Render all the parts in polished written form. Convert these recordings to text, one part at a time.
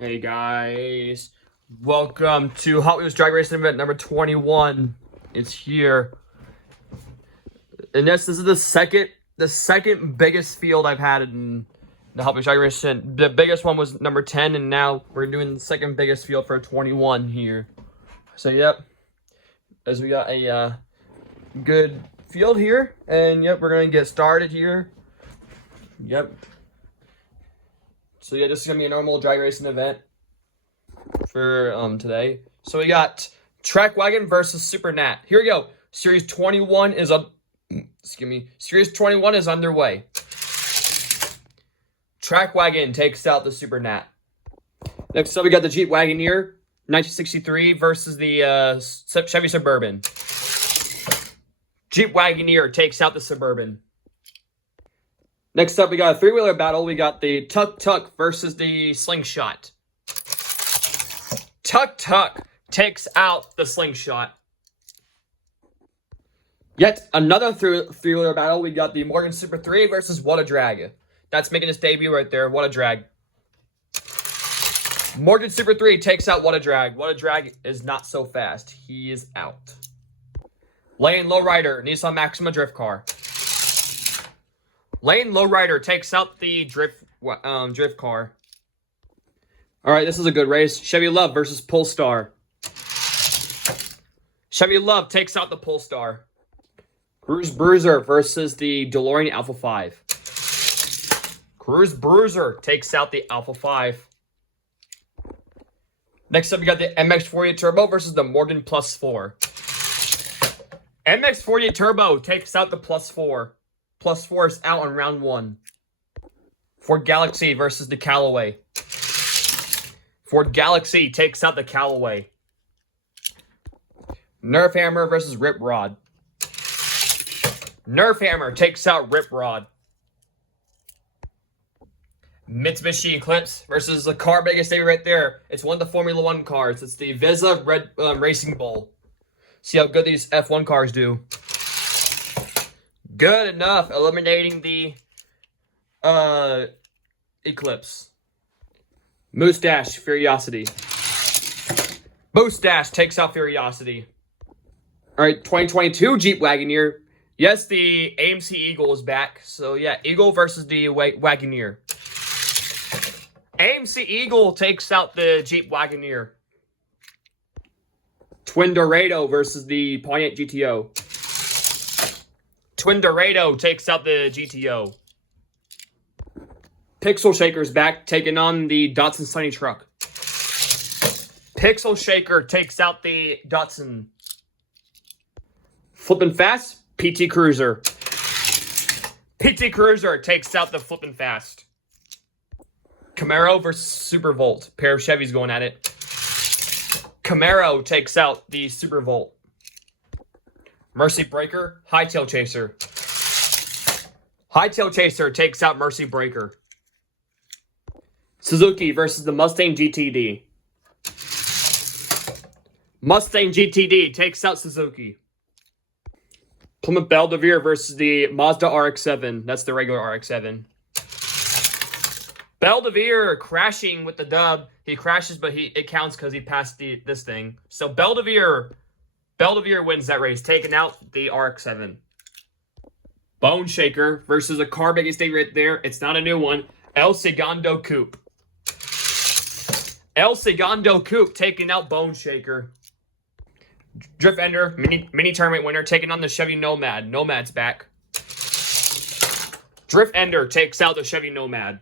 Hey guys, welcome to Hot Wheels Drag Racing event number 21. It's here. And yes, this is the second biggest field I've had in the Hot Wheels Drag Racing. The biggest one was number 10, and now we're doing the second biggest field for 21 here. So yep, as we got a good field here, and yep, we're gonna get started here. Yep. So yeah, this is gonna be a normal drag racing event for today. So we got Track Wagon versus Super Nat. Here we go. Series 21 is Series 21 is underway. Track Wagon takes out the Super Nat. Next up, we got the Jeep Wagoneer 1963 versus the Chevy Suburban. Jeep Wagoneer takes out the Suburban. Next up, we got a three-wheeler battle. We got the Tuk Tuk versus the Slingshot. Tuk Tuk takes out the Slingshot. Yet another three-wheeler battle. We got the Morgan Super 3 versus What a Drag. That's making his debut right there. What a Drag. Morgan Super 3 takes out What a Drag. What a Drag is not so fast. He is out. Lane Lowrider, Nissan Maxima Drift Car. Lane Lowrider takes out the drift car. All right, this is a good race. Chevy Love versus Polestar. Chevy Love takes out the Polestar. Cruise Bruiser versus the DeLorean Alpha 5. Cruise Bruiser takes out the Alpha 5. Next up, we got the MX-48 Turbo versus the Morgan Plus 4. MX-48 Turbo takes out the Plus 4. Plus 4 is out on round 1. Ford Galaxy versus the Callaway. Ford Galaxy takes out the Callaway. Nerf Hammer versus Rip Rod. Nerf Hammer takes out Rip Rod. Mitsubishi Eclipse versus the car biggest debut right there. It's one of the Formula 1 cars. It's the Visa Red Racing Bull. See how good these F1 cars do. Good enough, eliminating the Eclipse. Moustache, Furiosity. Moustache takes out Furiosity. All right, 2022 Jeep Wagoneer. Yes, the AMC Eagle is back. So yeah, Eagle versus the Wagoneer. AMC Eagle takes out the Jeep Wagoneer. Twin Dorado versus the Pontiac GTO. Twin Dorado takes out the GTO. Pixel Shaker's back, taking on the Datsun Sunny Truck. Pixel Shaker takes out the Datsun. Flippin' Fast, PT Cruiser. PT Cruiser takes out the Flippin' Fast. Camaro versus Super Volt. Pair of Chevys going at it. Camaro takes out the Super Volt. Mercy Breaker, Hightail Chaser. Hightail Chaser takes out Mercy Breaker. Suzuki versus the Mustang GTD. Mustang GTD takes out Suzuki. Plymouth Belvedere versus the Mazda RX-7. That's the regular RX-7. Belvedere crashing with the dub. He crashes, but it counts because he passed this thing. So Belvedere wins that race, taking out the RX-7. Bone Shaker versus a car biggest debut right there. It's not a new one. El Segundo Coupe. El Segundo Coupe taking out Bone Shaker. Drift Ender, mini tournament winner, taking on the Chevy Nomad. Nomad's back. Drift Ender takes out the Chevy Nomad.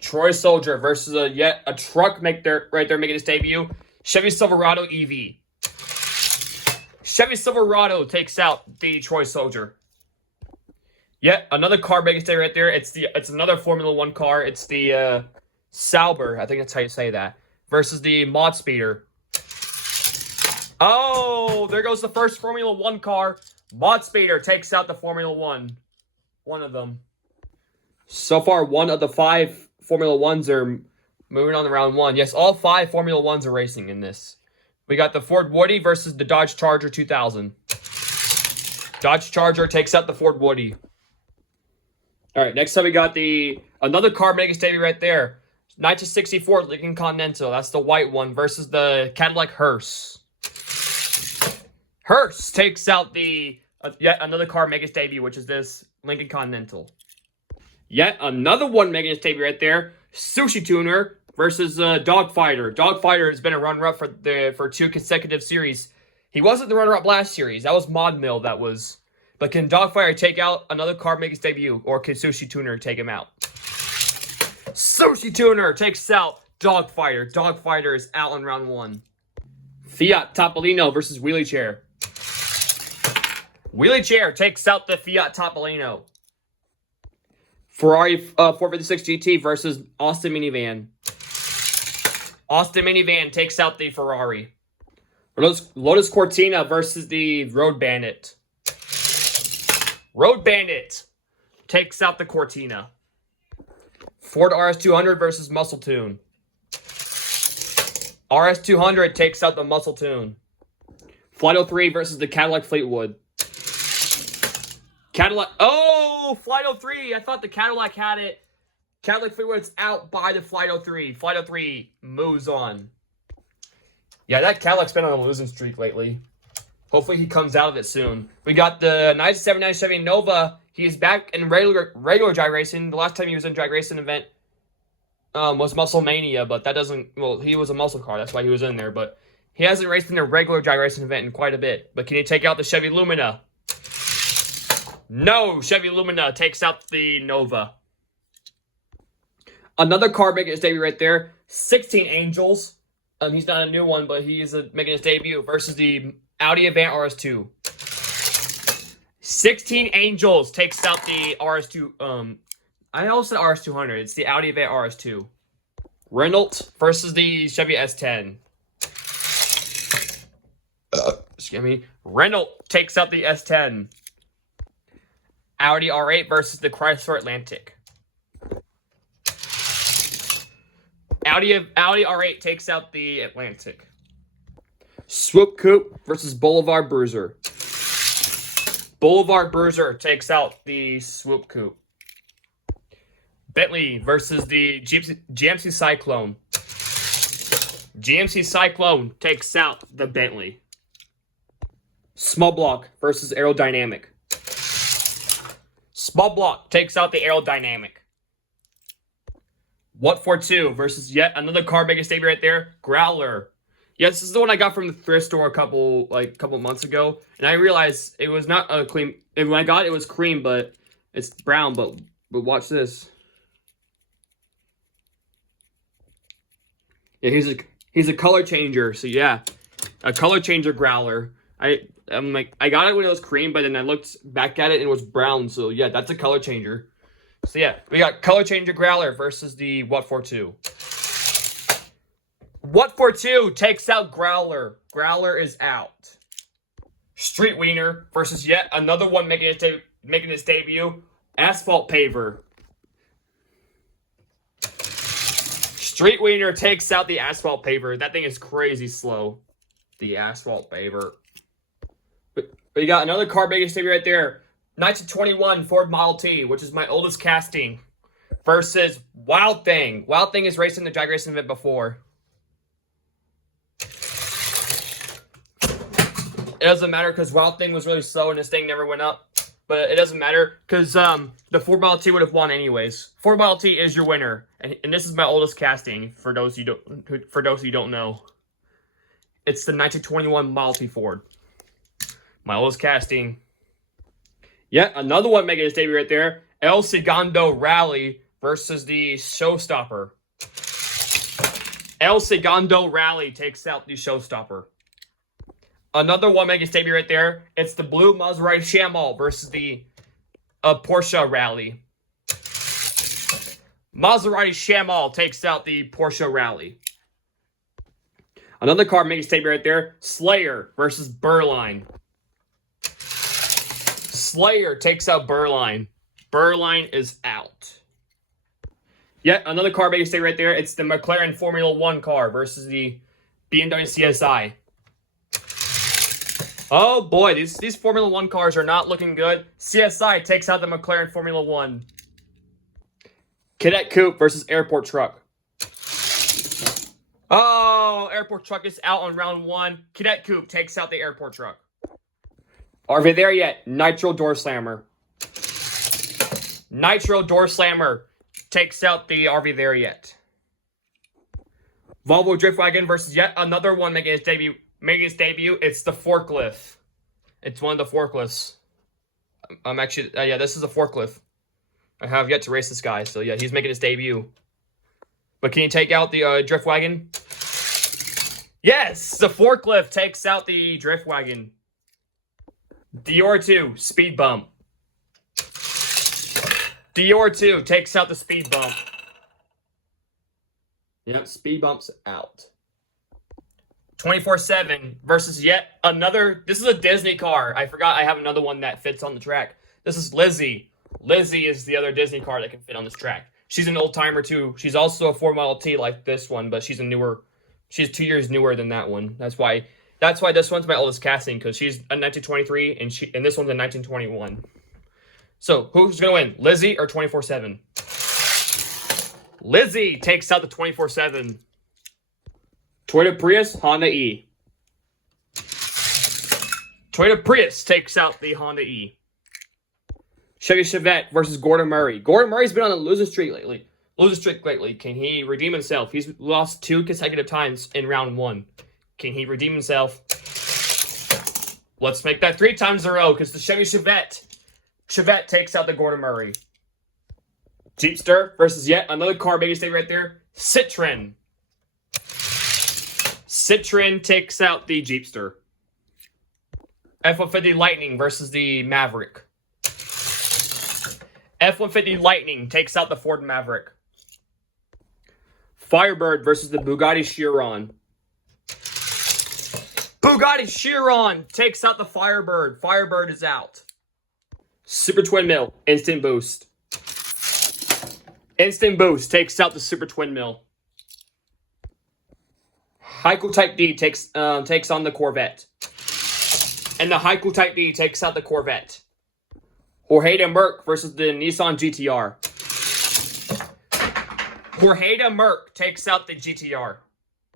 Troy Soldier versus yet a truck right there making his debut. Chevy Silverado EV. Chevy Silverado takes out the Troy Soldier. Yet another car biggest day right there. It's another Formula 1 car. It's the Sauber, I think that's how you say that, versus the Mod Speeder. Oh, there goes the first Formula 1 car. Mod Speeder takes out the Formula 1. One of them. So far, one of the 5 Formula 1s are moving on to round 1. Yes, all 5 Formula 1s are racing in this. We got the Ford Woody versus the Dodge Charger 2000. Dodge Charger takes out the Ford Woody. All right, next up we got another car making debut right there. 1964 Lincoln Continental. That's the white one versus the Cadillac Hearse. Hearse takes out the yet another car making its debut, which is this Lincoln Continental. Yet another one making its debut right there. Sushi Tuner versus Dogfighter. Dogfighter has been a runner-up for 2 consecutive series. He wasn't the runner-up last series. That was Mod Mill. That was. But can Dogfighter take out another car make its debut, or can Sushi Tuner take him out? Sushi Tuner takes out Dogfighter. Dogfighter is out in round 1. Fiat Topolino versus Wheelie Chair. Wheelie Chair takes out the Fiat Topolino. Ferrari 456 GT versus Austin Minivan. Austin Minivan takes out the Ferrari. Lotus Cortina versus the Road Bandit. Road Bandit takes out the Cortina. Ford RS200 versus Muscle Tune. RS200 takes out the Muscle Tune. Flight 03 versus the Cadillac Fleetwood. Cadillac. Oh, Flight 03. I thought the Cadillac had it. Cadillac Fleetwood's out by the Flight 03. Flight 03 moves on. Yeah, that Cadillac's been on a losing streak lately. Hopefully he comes out of it soon. We got the 97 Chevy Nova. He's back in regular drag racing. The last time he was in drag racing event was Muscle Mania, but that doesn't... Well, he was a muscle car. That's why he was in there, but he hasn't raced in a regular drag racing event in quite a bit. But can he take out the Chevy Lumina? No! Chevy Lumina takes out the Nova. Another car making his debut right there. 16 Angels. He's not a new one, but he's making his debut versus the Audi Avant RS2. 16 Angels takes out the RS2. I also said RS200. It's the Audi Avant RS2. Renault versus the Chevy S10. Excuse me. Renault takes out the S10. Audi R8 versus the Chrysler Atlantic. Audi R8 takes out the Atlantic. Swoop Coupe versus Boulevard Bruiser. Boulevard Bruiser takes out the Swoop Coupe. Bentley versus the GMC Cyclone. GMC Cyclone takes out the Bentley. Small Block versus Aerodynamic. Small Block takes out the Aerodynamic. What for 2 versus yet another car making debut right there, Growler. Yes, this is the one I got from the thrift store a couple months ago, and I realized it was not a cream. And when I got it, it was cream, but it's brown. But watch this. Yeah, he's a color changer. So yeah, a color changer Growler. I got it when it was cream, but then I looked back at it and it was brown. So yeah, that's a color changer. So yeah, we got color changer Growler versus the What for 2. What for 2 takes out Growler. Growler is out. Street Wiener versus yet another one making its debut, Asphalt Paver. Street Wiener takes out the Asphalt Paver. That thing is crazy slow. The Asphalt Paver. But you got another car making its debut right there. 1921 Ford Model T, which is my oldest casting, versus Wild Thing. Wild Thing is racing the drag racing event before. It doesn't matter because Wild Thing was really slow and this thing never went up. But it doesn't matter because the Ford Model T would have won anyways. Ford Model T is your winner, and this is my oldest casting. For those you don't know, it's the 1921 Model T Ford. My oldest casting. Yet another one making its debut right there. El Segundo Rally versus the Showstopper. El Segundo Rally takes out the Showstopper. Another one making its debut right there. It's the blue Maserati Shamal versus the Porsche Rally. Maserati Shamal takes out the Porsche Rally. Another car making its debut right there. Slayer versus Burline. Slayer takes out Burline. Burline is out. Yet another car making its debut right there. It's the McLaren Formula 1 car versus the BMW CSI. Oh boy, these Formula 1 cars are not looking good. CSI takes out the McLaren Formula 1. Cadet Coupe versus Airport Truck. Oh, airport truck is out on round 1. Cadet Coupe takes out the airport truck. Are we there yet? Nitro Door Slammer. Nitro Door Slammer takes out the Are we there yet? Volvo Drift Wagon versus yet another one making its debut. It's the forklift. It's one of the forklifts. I'm actually, yeah, this is a forklift. I have yet to race this guy, so yeah, he's making his debut. But can you take out the Drift Wagon? Yes, the forklift takes out the Drift Wagon. Dior 2, Speed Bump. Dior 2 takes out the Speed Bump. Yep, Speed Bump's out. 24/7 versus yet another. This is a Disney car. I forgot I have another one that fits on the track. This is Lizzie. Lizzie is the other Disney car that can fit on this track. She's an old timer too. She's also a 4 Model T like this one, but she's 2 years newer than that one. That's why this one's my oldest casting, because she's a 1923 and this one's a 1921. So who's gonna win, Lizzie or 24/7? Lizzie takes out the 24/7. Toyota Prius, Honda E. Toyota Prius takes out the Honda E. Chevy Chevette versus Gordon Murray. Gordon Murray's been on a losing streak lately. Can he redeem himself? He's lost 2 consecutive times in round 1. Can he redeem himself? Let's make that 3 times in a row, because the Chevy Chevette takes out the Gordon Murray. Jeepster versus yet another car making state right there. Citroen. Citroen takes out the Jeepster. F-150 Lightning versus the Maverick. F-150 Lightning takes out the Ford Maverick. Firebird versus the Bugatti Chiron. Bugatti Chiron takes out the Firebird. Firebird is out. Super Twin Mill, Instant Boost. Instant Boost takes out the Super Twin Mill. Haiku Type D takes on the Corvette. And the Haiku Type D takes out the Corvette. Jorge Merc versus the Nissan GTR. Jorge Merc takes out the GTR.